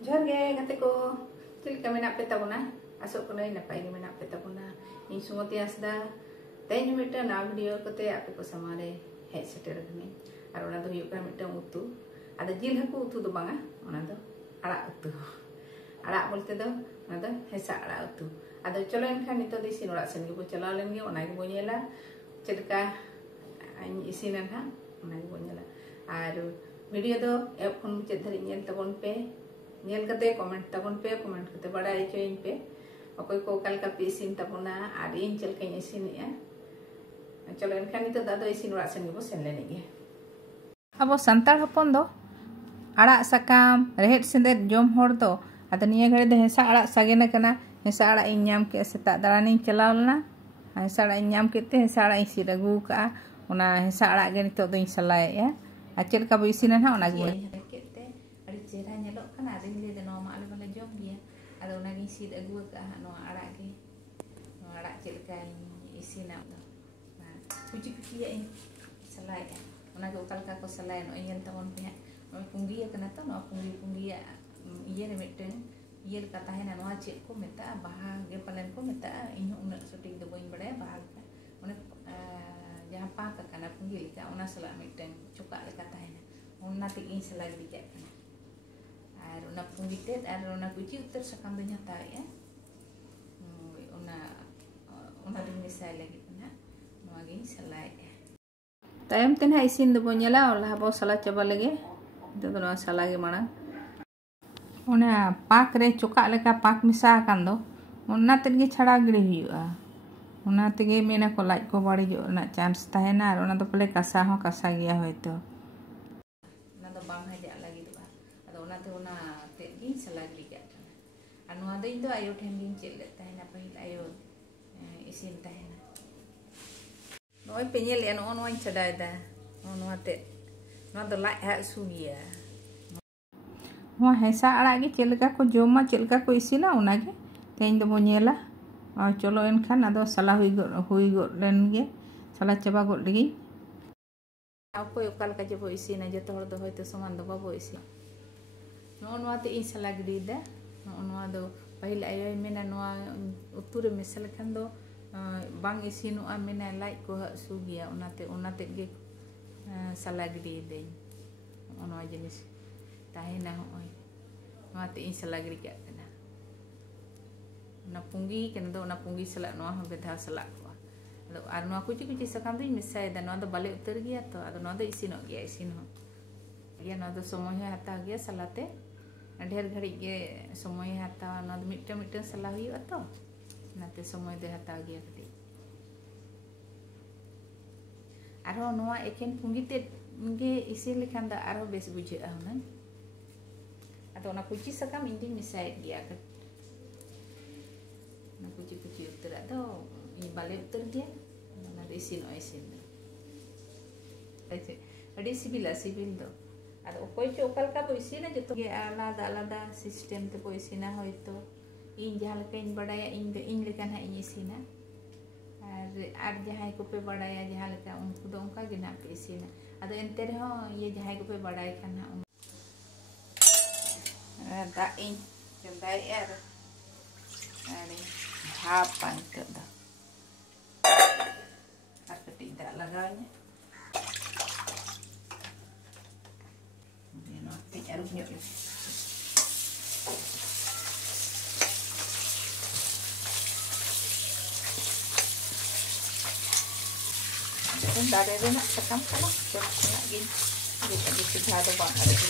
Johar ge kate ko cil ka mena pe tabuna asok ko nai napai ge mena pe tabuna in Sumati Hasda tehen mita na video kote ape ko samare hej seter kane ar ona do huyuk kana mita utu ada jil haku utu do banga ona do arak utu arak bolte do ona do hesa arak utu ada cholo enkhan nito do isin orak sen ge bo chalo len ge ona ge bo nyela chedka isinan ha ona ge bo nyela ar video do app khon ched dhari nyel tabon pe nyel kate comment tabon pe comment kate badai choin pe okoy ko kal ka pe isin tabona ar in chel ka isin ya chalo enkhan nito dado isin orak sen ge bo sen len ge abo santar hopon do arak sakam rehet sendet jom hor do ado niya ghari do hesa arak sagena kana hesa arak in nyam ke seta darani chalao lana hesa arak in nyam kete hesa arak isi dagu ka ona hesa arak ge nito do salai ya acel ka bo isinan ha ona ge kete ari chera nyelok kana ari le de no ma ale bala jom dia ado ona ge isi dagu ka no arak ge no arak chel ka isinan do nah kuci-kuci ya in salai ya ona ge ukal ka ko salai no yen tamon punya punggi ya kena to no punggi ya iya ne meten iya kata hena no acek ko meta bahag ge palen ko meta inyo una shooting do boin bade bahag ona jahan pa ka kana punggi ka ona sala meten cuka le kata hena ona ti in sala di ka kana ar ona punggi te ar ona kuci uter sakam do nyata ya ona di misal lagi kana no agi sala tayam ten ha isin do bonyala olah bo sala coba lagi itu do sala ge mana ona pak re cuka leka pak misa kan do ona tege chhara giri huyuga ona tege mena ko laj ko bari jo na chance tahena ar ona do pale kasa ho kasa giya hoyto ona do bang haja lagi do ado ona te ona tegi sala giri ga anu ado indo ayo thending chet le tahena pahil ayo isin tahena noi penyel ya no noi chadai da no te no do laj ha sugia wah hesa arak ge chelka ko joma chelka ko isina ona ge tein do nyela cholo enkhan ado sala hui go len ge sala chaba go legi apo yokal ka jebo isina joto hor do hoyto saman do babo isi no te in sala gidi da no do pahil ayo mena no uture misal kan do bang isinu amena like ko sugia ona te ge sala gidi de ono jenis tahena hoy no te in sala gidi ka kana na punggi kan do na punggi sala no ha bedha sala ko ado ar no kuci sakam do misai da no do bale uter gia to ado no do isino gia isino ya no do somoy hata gia salate ढेर घड़ी ge somoy hata no do mitten sala huyu ato nate somoy de hata gia kati aro noa eken punggi te ge isin lekhan da aro bes buje ahna ado na kuci sakam indi misai gia ka na kuci uter ado i bale uter dia na isin o isin adi sibil do ado okoy chokal ka bo isina joto ge alada system te bo isina hoyto in jahal kain badaya in lekan ha in isina ar jahai ko pe badaya jahal ka unku do unka ge na pe isina ado ente reho ye jahai ko pe badai kan ha da in jandai er ani hapan ke da ar tidak laganya ini no harus nyok dari nak sekam kana nak gin di sudah ada bang ada di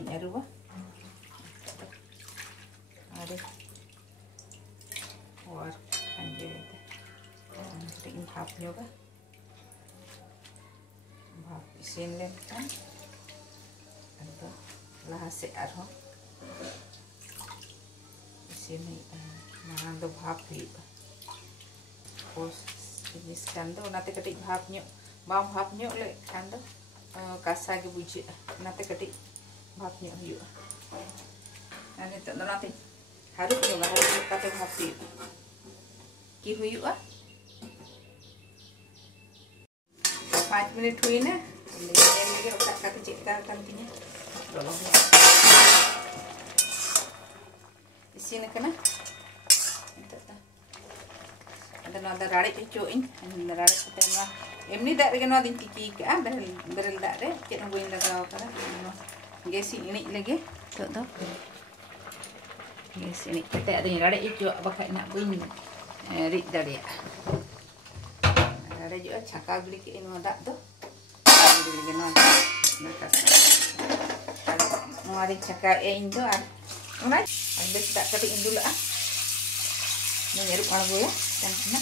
ini ada apa ada war anjir ting hap juga hap isin len kan atau lahase arho isin ni marang do bhap hiba pos jenis kan do nate ketik bhap nyok bam bhap nyok le kan do kasa ge buji nate ketik bhap nyok hiu nane to nate harus nyoba harus kate bhap hiu ki hiu 5 minit huई ना lagi otak kata cekka kan tinya loloh isin kana ada rare cucuin rare kita emni dak rega no din kiki ka berel dak re cek no buin lagaw kana gas ini lagi tuh gas ini kita ada rare ijo bakai nak buin rik dari ya rare juga cakal beli ke no dak tuh beli lagi no mau ada cakal indo alright habis tak ketik dulu nyeruk algo ya dan kena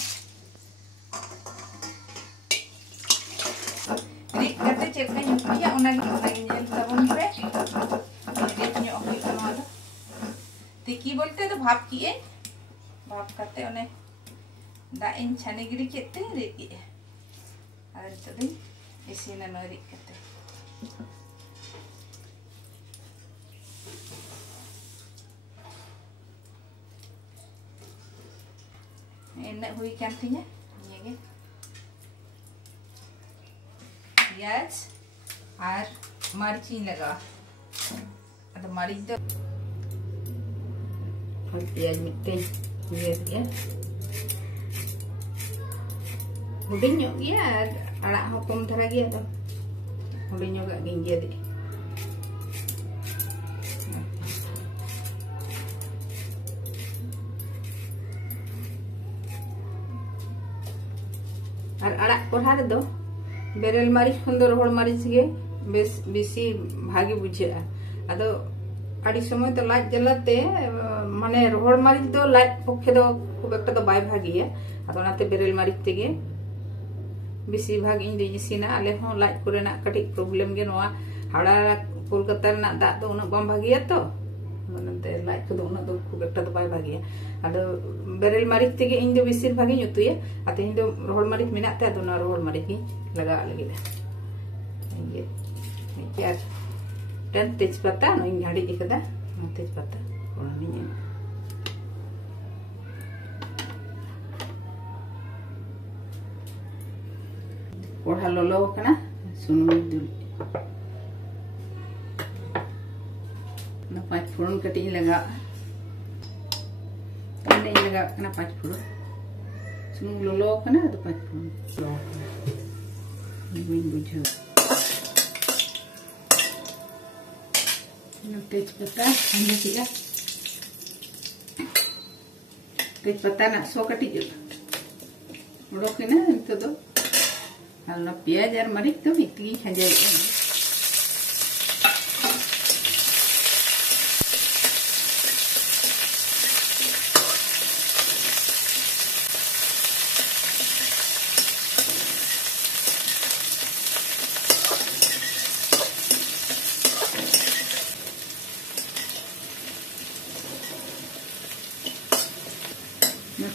ini kata ceknya ya unagi nyel sabun पे rate ᱧᱚᱜ ᱦᱩᱭᱩᱜ ᱠᱟᱱᱟ ᱱᱚᱣᱟ ᱫᱚ ᱛᱤᱠᱤ ᱵᱚᱞᱛᱮ ᱫᱚ ᱵᱷᱟᱵ ᱠᱤᱭᱟᱹᱧ ᱵᱷᱟᱵ ᱠᱟᱛᱮ ᱚᱱᱮ ᱫᱟᱜ ᱤᱧ ᱪᱷᱟᱱᱤ ᱜᱤᱰᱤ ᱠᱮᱫ ᱛᱮ ᱨᱤᱫ ᱠᱮᱫᱼᱟ ᱟᱨ ᱱᱤᱛᱚᱜ ᱫᱚᱧ ᱤᱥᱤᱱᱟ ᱱᱚᱣᱟ ᱨᱤᱫ ᱠᱟᱛᱮ enak hui kan tinya ini ge प्याज और मर्ची लगा अद मरीच तो प्याज मिट्टे ये हुडिंग गया आड़ा हो कम धरा गया तो हुडिंग गिंजे दे और आड़ा कोढ़ा दो बेरेल मारिच खन दो रोहड़ मारिच गे बेस बेसी भागी बुझे आदो आड़ी समय तो लाज जलाते माने रोहड़ मारिच दो लाज पक्षे दो खूब एकटा दो बाय भागिया आदो नाते बेरेल मारिच तेगे बेसी भाग इन दे इसिना आले हो लाज कोरेना कटिक प्रॉब्लम गे नोआ हाड़ा कोलकाता ना दा दो उना बम भागिया तो नते लाज को दो उना दो खूब एकटा दो बाय भागिया आदो बेरेल मारिच तेगे इन दो बेसी भागी nyutuya आते इन दो रोहड़ मारिच मेनाते आदो ना रोहड़ मारिच लगा लगे ये यार dan tejpata no nyari ikada no tejpata orang ini koha lolo kana sunum dul na 5 foron kati laga ane laga kana 5 foron sunum lolo kana ado 5 foron ini bujuk तेजपत्ता हमें किया तेजपत्ता ना सो कटी जो उड़ोके ना इनको दो हल्ला प्याज और मरीच तो मिट्टी की खंजाई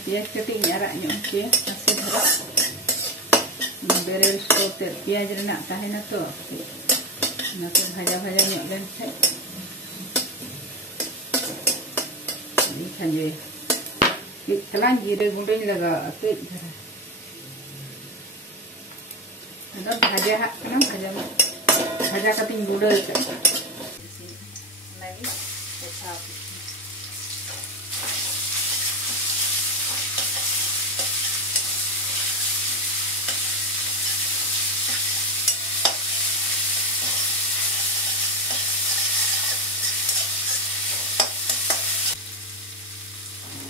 प्याज कटिंग यारा के नसे धरा बेरेल सोते प्याज रेना ताहेना तो नते भाजा भाजा ᱧᱚᱜ len खाय ini खाजे एक तलान जीरे गुंडे लगा के धरा अदा भाजा हाक ना भाजा कटिंग गुंडे lagi kecap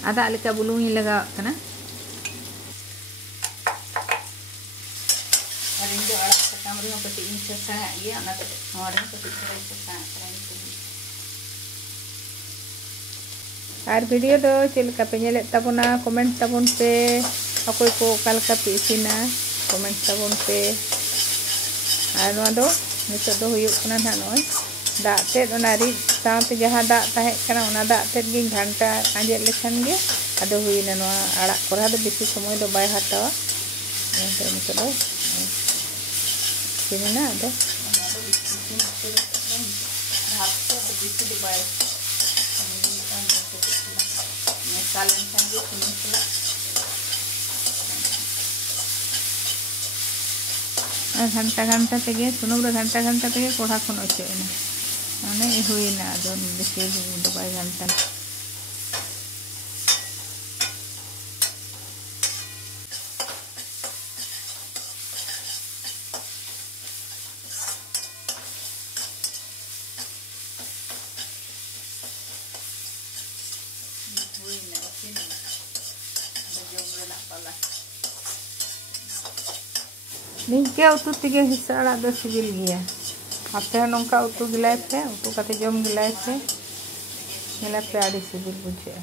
ada leka bulung ini lagi kena. Hari ini ada sekarang rumah peti ini sesat ya, anak orang peti ini sesat Ar video do chilka pe nyelek tabona comment tabon pe akoy ko kalka pe isina comment tabon pe ar noa do nito do huyuk kana na noy dak tet ona ri saute jaha dak tahe kana ona dak tet gi ghanta anjet lekhan ge ado huyina noa arak korha do bisi somoy do bay hatawa ente nito do simena ado kalian sanggup ini pula घंटा घंटा तेगे सुनुम रे घंटा घंटा तेगे कोढ़ा खन ओचोना माने हुईना आदो बेसि दो बाय घंटा निंके उतु तेगे हिस्सा आड़ाग दो सिबिल गया आपे नोंका उतु गिलाय पे उतु काते जम गिलाय पे नेला पे आड़ी सिबिल बुझे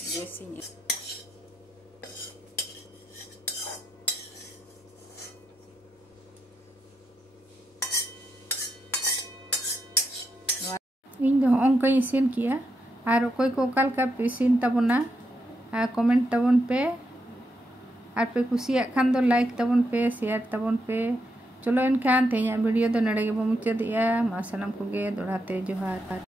देसी इन दो अंक इसिन किया और कोई को काल का इसिन तबना कमेंट तबन पे और पे कुसिया खान दो लाइक तबन पे शेयर तबन पे चलो इनखान तेज वीडियो दो नड़े मुचादिया मा सानाम को दोड़ाते जोहार।